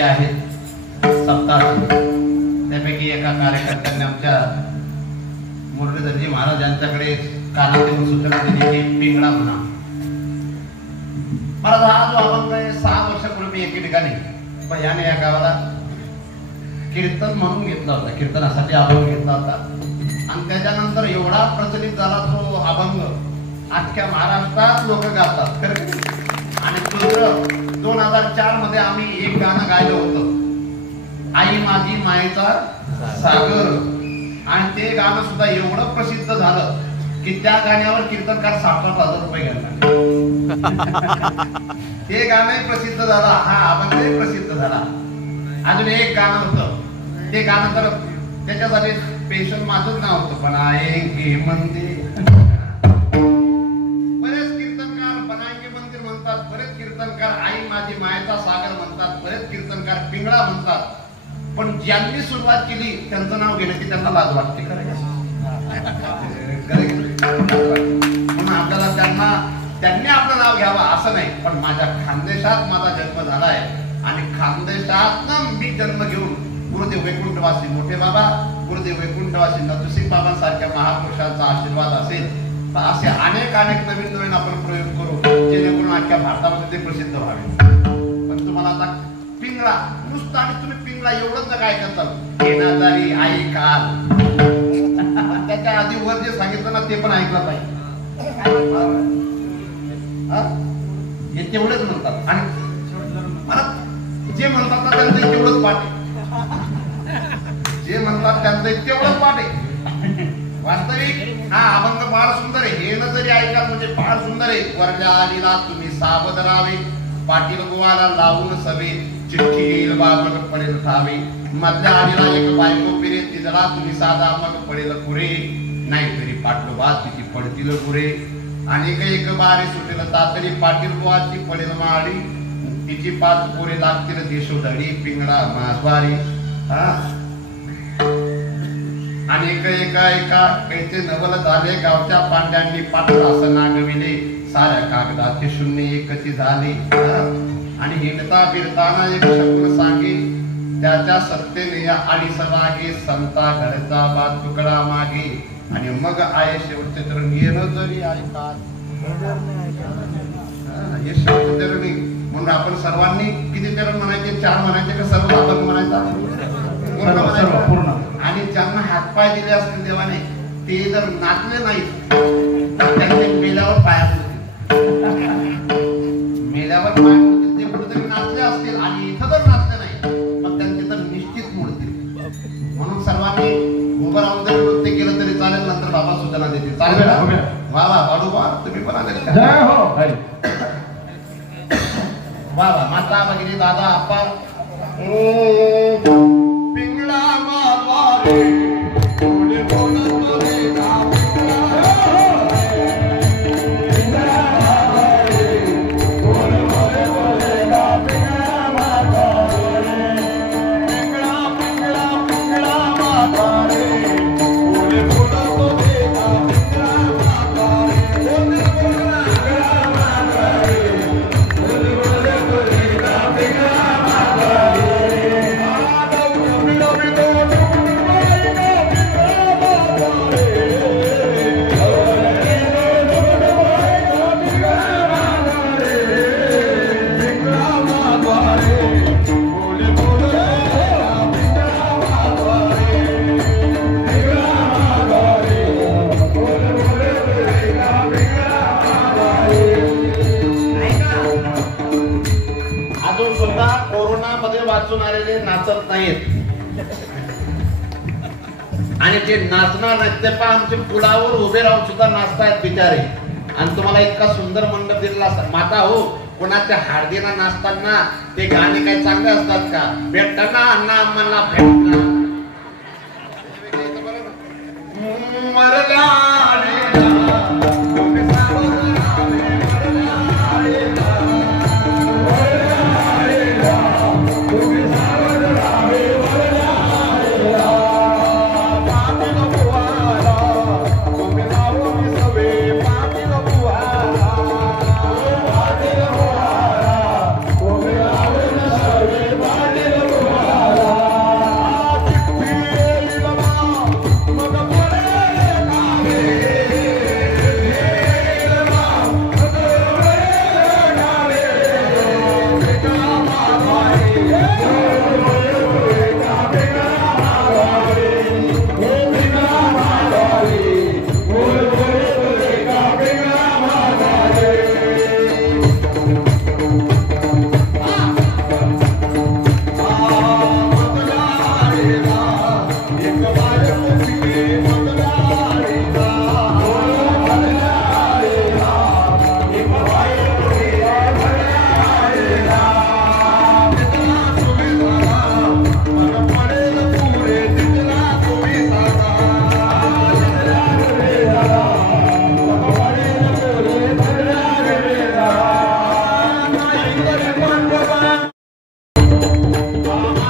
आहेत सप्ताह, त्यापैकी एका कार्यकर्त्यांनी आमच्या मुरलीधरजी महाराज यांच्याकडे कानातून सूचना दिली की पिंगळा म्हणा. महाराज हा जो अभंग आहे 6 वर्षापूर्वी एके ठिकाणी याने या गावाला कीर्तन म्हणून घेतला होता, कीर्तनासाठी अभंग घेतला होता आणि त्याच्यानंतर एवढा प्रचलित झाला तो अभंग अख्ख्या महाराष्ट्रात लोक गातात. आणि 2004 मध्ये आम्ही एक गाणं गायलं होतं, आई माझी मायेचा सागर, आणि ते गाणं सुद्धा एवढं प्रसिद्ध झालं की त्या गाण्यावर कीर्तनकार 60,000 रुपये घ्यायला. ते गाणं प्रसिद्ध झालं, हा अभंगही प्रसिद्ध झाला. अजून एक गाणं होतं, ते गाणं तर त्याच्यासाठी स्पेशल माझंच नाव होतं, पण आहे मंदिर. बरेच कीर्तनकार बनायचे मंदिर म्हणतात, बरेच कीर्तनकार आई माझी मायेचा सागर म्हणतात, बरेच कीर्तनकार पिंगळा म्हणतात. पण ज्यांनी सुरुवात केली त्यांचं नाव घेण्याची त्यांना लाज वाटते. म्हणून आपल्याला त्यांनी आपलं नाव घ्यावं असं नाही, पण माझ्या खानदेशात माझा जन्म झालाय आणि खानदेशात मी जन्म घेऊन गुरुदेव वैकुंठवासी मोठे बाबा, गुरुदेव वैकुंठवासी नथुसिंग बाबांसारख्या महापुरुषांचा आशीर्वाद असेल तर असे अनेक नवीन नवीन आपण प्रयोग करू जेणेकरून अख्ख्या भारतामध्ये ते प्रसिद्ध व्हावे. पण तुम्हाला आता पिंगळा नुसतं आणि तुम्ही पिंगळा एवढंच काय करतात, येणारी आई काल, त्याच्या आधी वर जे सांगितलं ना ते पण ऐकलं पाहिजे. हे तेवढेच म्हणतात आणि मला जे म्हणतात ना त्यांचं तेवढंच पाठ आहे, जे म्हणतात त्यांचं तेवढंच पाठ आहे. वास्तविक हा अभंग फार सुंदर आहे, हे न जरी ऐकाल म्हणजे फार सुंदर आहे. वरल्या आलीला तुम्ही सावध राहावे, पाटील गोवाला लावून सवे, चिठ्ठी येईल बाबा पडेल ठावे. मधल्या आलीला एक बायको पिरे, तिजला तुम्ही साधा मग पडेल पुरे, नाहीतरी पाटलो बा तिची पडतील पुरे. आणि एक बारे सुटेल तातडी, पाटील गोवाची पडेल माडी, तिची 5 पोरे लागतील देशोधडी, पिंगळा मासवारी. आणि एका कैचे नवल झाले, गावच्या पांड्यांनी पात्र असं नागविले, साऱ्या कागदाचे शून्य एकची झाले. आणि हिंडता फिरताना एक शकुन सांगे, त्याच्या सत्तेने या आळीस लागे, संता घरचा बा तुकडा मागे. आणि मग आहे शेवटचे चरण येणं जरी ऐकाल, हे शेवटचे चरण. म्हणून आपण सर्वांनी किती चरण म्हणायचे, 4 म्हणायचे का सर्व आपण म्हणायचा, पूर्ण. आणि ज्यांना हातपाय दिले असतील देवाने ते जर नाचले नाहीत तर त्यांचे मेल्यावर पाया पडतील, मेल्यावर पाय पडतील. ते कुठेतरी नाचले असतील आणि इथं जर नाचले नाही मग त्यांचे तर निश्चित मोडतील. म्हणून सर्वांनी उभं राहून जरी नृत्य केलं तरी चालेल, नंतर बाबा सूचना देतील. चालेल वा वा बाडूबा, तुम्ही पण आले वा वा. माता भगिनी दादा आप्पा, पिंगळा मारवारे बोले बोले बोले ना, पिंगळा मारवारे बोले बोले बोले ना, पिंगळा मारवारे, पिंगळा पिंगळा पिंगळा मारवारे बोले बोले बोले ना, पिंगळा मारवारे बोले बोले पिंगळा मारवारे बोले बोले बोले ना, पिंगळा मारवारे. अजून सुद्धा कोरोनामध्ये वाचून आलेले नाचत नाहीत आणि जे नाचणार नाहीत ते पण आमचे पुलावर उभे राहून सुद्धा नाचतायत बिचारे. आणि तुम्हाला इतका सुंदर मंडप दिलेला असतात. माता हो, कोणाच्या हार्दीला नाचताना ते गाणे काही चांगले असतात का? भेटताना अण्णा आम्हाला भेटला मरला Bye. आ